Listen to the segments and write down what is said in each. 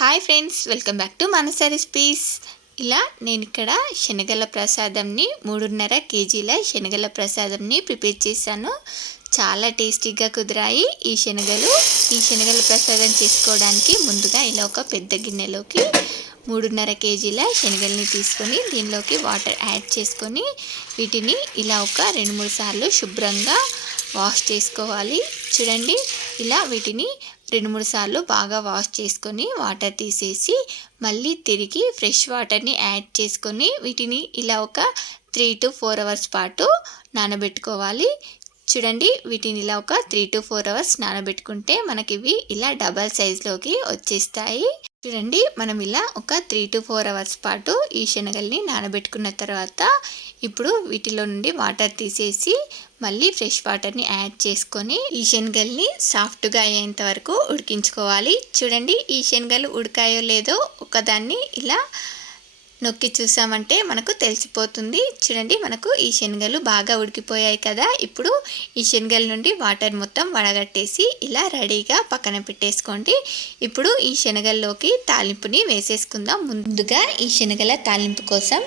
Hi friends, welcome back to మనస recipes. ఇలా నేను ఇక్కడ శనగల ప్రసాదంని 3.5 కేజీల శనగల ప్రసాదంని ప్రిపేర్ చేశాను. చాలా టేస్టీగా కుదిరాయి ఈ శనగల ప్రసాదం చేసుకోవడానికి ముందుగా ఇలా ఒక పెద్ద గిన్నెలోకి 3.5 కేజీల శనగల్ని తీసుకొని దీనిలోకి వాటర్ యాడ్ చేసుకొని వీటిని ఇలా ఒక 2-3 సార్లు శుభ్రంగా వాష్ చేసుకోవాలి. చూడండి, ఇలా వీటిని 2-3 సార్లు బాగా వాష్ చేసుకొని వాటర్ తీసేసి మళ్ళీ తిరిగి ఫ్రెష్ వాటర్ని యాడ్ చేసుకొని వీటిని ఇలా ఒక 3 to 4 అవర్స్ పాటు నానబెట్టుకోవాలి. చూడండి, వీటిని ఇలా ఒక 3 to 4 అవర్స్ నానబెట్టుకుంటే మనకి ఇవి ఇలా డబల్ సైజులోకి వచ్చేస్తాయి. చూడండి, మనం ఇలా ఒక 3 to 4 అవర్స్ పాటు ఈ శనగల్ని నానబెట్టుకున్న తర్వాత ఇప్పుడు వీటిలో నుండి వాటర్ తీసేసి మళ్ళీ ఫ్రెష్ వాటర్ని యాడ్ చేసుకొని ఈ శనగల్ని సాఫ్ట్గా అయ్యేంత వరకు ఉడికించుకోవాలి. చూడండి, ఈ శనగలు ఉడికాయో లేదో ఒకదాన్ని ఇలా నొక్కి చూసామంటే మనకు తెలిసిపోతుంది. చూడండి, మనకు ఈ శనగలు బాగా ఉడికిపోయాయి కదా. ఇప్పుడు ఈ శనగల నుండి వాటర్ మొత్తం వడగట్టేసి ఇలా రెడీగా పక్కన పెట్టేసుకోండి. ఇప్పుడు ఈ శనగల్లోకి తాలింపుని వేసేసుకుందాం. ముందుగా ఈ శనగల తాలింపు కోసం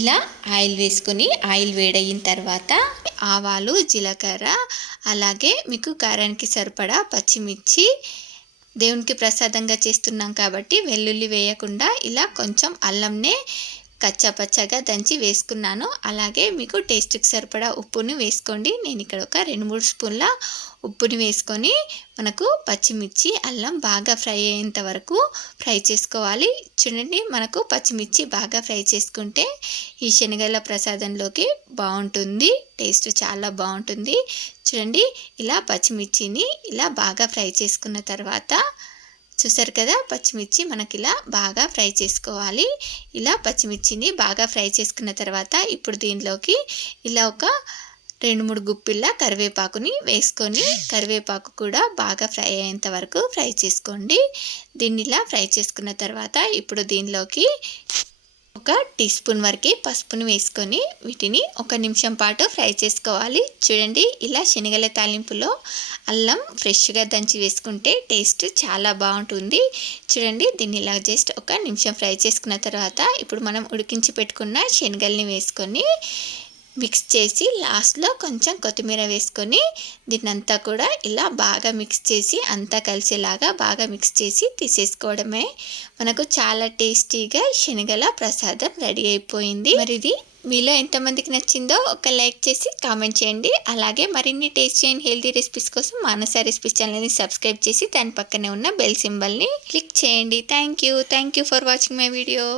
ఇలా ఆయిల్ వేసుకొని ఆయిల్ వేడయిన తర్వాత ఆవాలు, జీలకర్ర, అలాగే మీకు కారానికి సరిపడా పచ్చిమిర్చి, దేవునికి ప్రసాదంగా చేస్తున్నాం కాబట్టి వెల్లుల్లి వేయకుండా ఇలా కొంచెం అల్లంనే కచ్చాపచ్చాగా దంచి వేసుకున్నాను. అలాగే మీకు టేస్ట్కి సరిపడా ఉప్పుని వేసుకోండి. నేను ఇక్కడ ఒక 2-3 స్పూన్ల ఉప్పుని వేసుకొని మనకు పచ్చిమిర్చి, అల్లం బాగా ఫ్రై అయ్యేంత వరకు ఫ్రై చేసుకోవాలి. చూడండి, మనకు పచ్చిమిర్చి బాగా ఫ్రై చేసుకుంటే ఈ శనగల ప్రసాదంలోకి బాగుంటుంది, టేస్ట్ చాలా బాగుంటుంది. చూడండి, ఇలా పచ్చిమిర్చిని ఇలా బాగా ఫ్రై చేసుకున్న తర్వాత చూసారు కదా, పచ్చిమిర్చి మనకి ఇలా బాగా ఫ్రై చేసుకోవాలి. ఇలా పచ్చిమిర్చిని బాగా ఫ్రై చేసుకున్న తర్వాత ఇప్పుడు దీనిలోకి ఇలా ఒక 2-3 గుప్పిళ్ళ కరివేపాకుని వేసుకొని కరివేపాకు కూడా బాగా ఫ్రై అయ్యేంత వరకు ఫ్రై చేసుకోండి. దీన్ని ఇలా ఫ్రై చేసుకున్న తర్వాత ఇప్పుడు దీనిలోకి ఒక టీ స్పూన్ వరకు పసుపుని వేసుకొని వీటిని 1 నిమిషం పాటు ఫ్రై చేసుకోవాలి. చూడండి, ఇలా శనగల తాలింపులో అల్లం ఫ్రెష్గా దంచి వేసుకుంటే టేస్ట్ చాలా బాగుంటుంది. చూడండి, దీన్ని ఇలా జస్ట్ 1 నిమిషం ఫ్రై చేసుకున్న తర్వాత ఇప్పుడు మనం ఉడికించి పెట్టుకున్న శనగల్ని వేసుకొని మిక్స్ చేసి లాస్ట్లో కొంచెం కొత్తిమీర వేసుకొని దీన్నంతా కూడా ఇలా బాగా మిక్స్ చేసి అంతా కలిసేలాగా బాగా మిక్స్ చేసి తీసేసుకోవడమే. మనకు చాలా టేస్టీగా శనగల ప్రసాదం రెడీ అయిపోయింది. మరి ఇది మీలో ఎంతమందికి నచ్చిందో ఒక లైక్ చేసి కామెంట్ చేయండి. అలాగే మరిన్ని టేస్టీ అండ్ హెల్తీ రెసిపీస్ కోసం మానస రెసిపీస్ ఛానల్ని సబ్స్క్రైబ్ చేసి దాని పక్కనే ఉన్న బెల్ సింబల్ని క్లిక్ చేయండి. Thank you for watching my video.